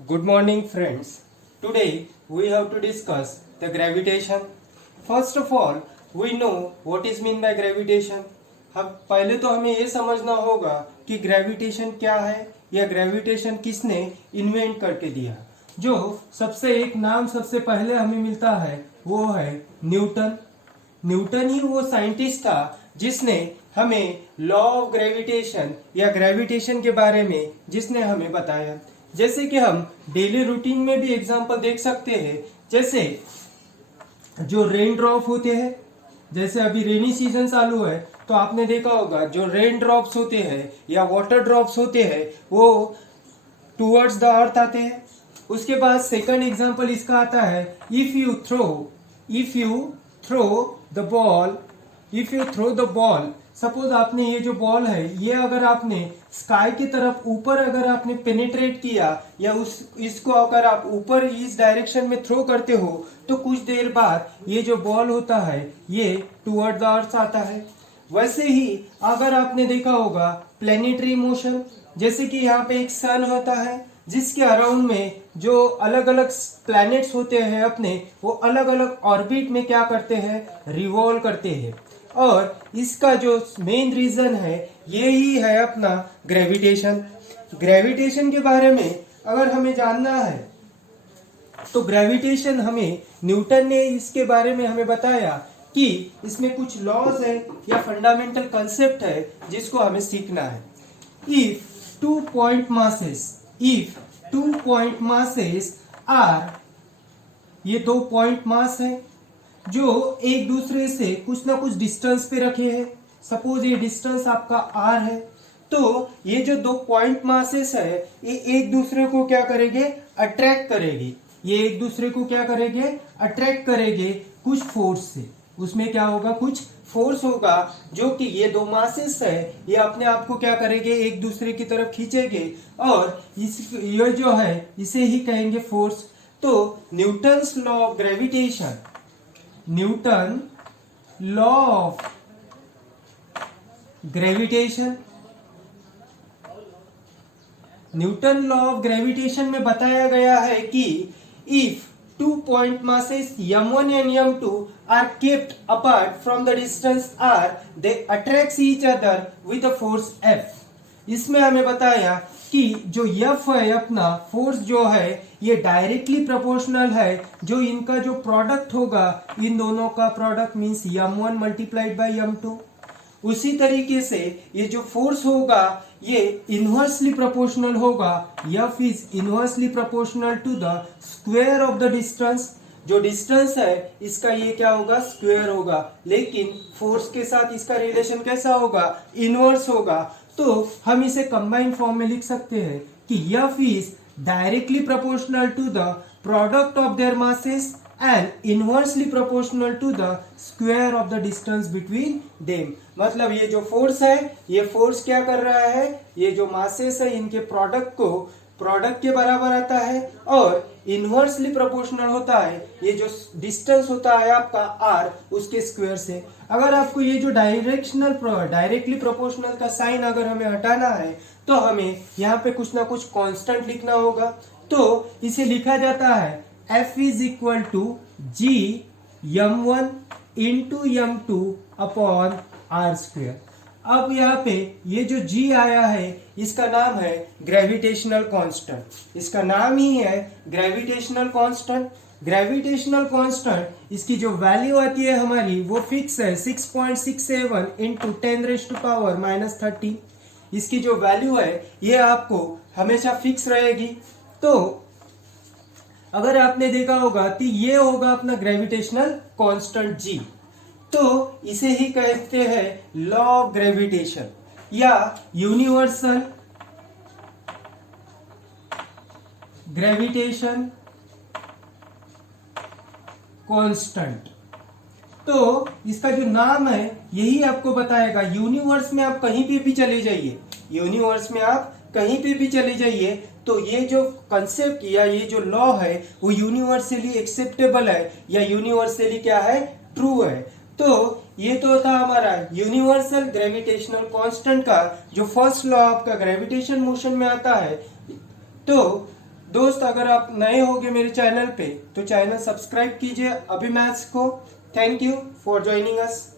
Good morning, friends. Today we have to discuss the gravitation. First of all, we know what is mean by gravitation. हम पहले तो हमें ये समझना होगा कि ग्रेविटेशन क्या है या ग्रेविटेशन किसने इन्वेंट करके दिया। जो सबसे एक नाम सबसे पहले हमें मिलता है वो है न्यूटन। न्यूटन ही वो साइंटिस्ट था जिसने हमें लॉ ऑफ ग्रेविटेशन या ग्रेविटेशन के बारे में जिसने हमें बताया। जैसे कि हम डेली रूटीन में भी एग्जांपल देख सकते हैं, जैसे जो रेन ड्रॉप होते हैं, जैसे अभी रेनी सीजन चालू है तो आपने देखा होगा जो रेन ड्रॉप्स होते हैं या वाटर ड्रॉप्स होते हैं वो टुवर्ड्स द अर्थ आते हैं। उसके बाद सेकंड एग्जांपल इसका आता है if you throw the ball suppose आपने ये जो बॉल है ये अगर आपने स्काई की तरफ ऊपर अगर आपने पेनिट्रेट किया या इसको अगर आप ऊपर इस डायरेक्शन में थ्रो करते हो तो कुछ देर बाद ये जो बॉल होता है ये टुवर्ड द अर्थ आता है। वैसे ही अगर आपने देखा होगा प्लेनेटरी मोशन, जैसे कि यहाँ पे एक सन होता है जिसके अराउंड में जो अलग अलग प्लैनेट्स होते हैं अपने वो अलग अलग ऑर्बिट में क्या करते हैं, रिवॉल्व करते हैं। और इसका जो मेन रीजन है यही है अपना ग्रेविटेशन। ग्रेविटेशन के बारे में अगर हमें जानना है तो ग्रेविटेशन हमें न्यूटन ने इसके बारे में हमें बताया कि इसमें कुछ लॉज है या फंडामेंटल कंसेप्ट है जिसको हमें सीखना है। If two point masses are, ये दो पॉइंट मास है जो एक दूसरे से कुछ ना कुछ डिस्टेंस पे रखे हैं। सपोज ये डिस्टेंस आपका आर है तो ये जो दो पॉइंट मासेस है ये एक दूसरे को क्या करेंगे, अट्रैक्ट करेंगे। ये एक दूसरे को क्या करेंगे, अट्रैक्ट करेंगे कुछ फोर्स से। उसमें क्या होगा, कुछ फोर्स होगा जो कि ये दो मासेस है ये अपने आप को क्या करेंगे, एक दूसरे की तरफ खींचेंगे और ये जो है इसे ही कहेंगे फोर्स। तो Newton's law of gravitation, Newton law of gravitation, Newton law of gravitation में बताया गया है कि if two point masses m1 and m2 are kept apart from the distance r, they attract each other with a force F। इसमें हमें बताया कि जो F है अपना फोर्स जो है ये डायरेक्टली प्रोपोर्शनल है जो इनका जो प्रोडक्ट होगा इन दोनों का product means m1 multiplied by m2। उसी तरीके से ये जो फोर्स होगा ये इनवर्सली प्रोपोर्शनल होगा। F is inversely proportional to the square of the distance. जो डिस्टेंस है इसका ये क्या होगा, स्क्वायर होगा, लेकिन फोर्स के साथ इसका रिलेशन कैसा होगा, इनवर्स होगा। तो हम इसे कंबाइंड फॉर्म में लिख सकते हैं कि F is directly proportional to the product of their masses and inversely proportional to the square of the distance between them। मतलब ये जो फोर्स है ये फोर्स क्या कर रहा है, ये जो मासेस है इनके प्रोडक्ट को प्रोडक्ट के बराबर आता है और इनवर्सली प्रोपोर्शनल होता है ये जो डिस्टेंस होता है आपका r उसके स्क्वायर से। अगर आपको ये जो डायरेक्टली प्रोपोर्शनल का साइन अगर हमें हटाना है तो हमें यहाँ पे कुछ ना कुछ कांस्टेंट लिखना होगा। तो इसे लिखा जाता है F is equal to G m1 into m2 upon r square. अब यहाँ पे ये जो G आया है इसका नाम है ग्रेविटेशनल कांस्टेंट। इसका नाम ही है ग्रेविटेशनल कांस्टेंट। ग्रेविटेशनल कांस्टेंट इसकी जो वैल्यू आती है हमारी वो फिक्स है 6.67 इंटू 10⁻⁻13। इसकी जो वैल्यू है ये आपको हमेशा फिक्स रहेगी। तो अगर आपने देखा होगा तो ये होगा अपना ग्रेविटेशनल कांस्टेंट G। तो इसे ही कहते हैं लॉ ऑफ ग्रेविटेशन या यूनिवर्सल ग्रेविटेशन कांस्टेंट। तो इसका जो नाम है यही आपको बताएगा। यूनिवर्स में आप कहीं पे भी चले जाइए, यूनिवर्स में आप कहीं पे भी चले जाइए तो ये जो कंसेप्ट या ये जो लॉ है वो यूनिवर्सली एक्सेप्टेबल है या यूनिवर्सली क्या है, ट्रू है। तो ये तो था हमारा यूनिवर्सल ग्रेविटेशनल कांस्टेंट का जो फर्स्ट लॉ आपका ग्रेविटेशन मोशन में आता है। तो दोस्त अगर आप नए होगे मेरे चैनल पे तो चैनल सब्सक्राइब कीजिए अभी मैथ्स को। Thank you for joining us.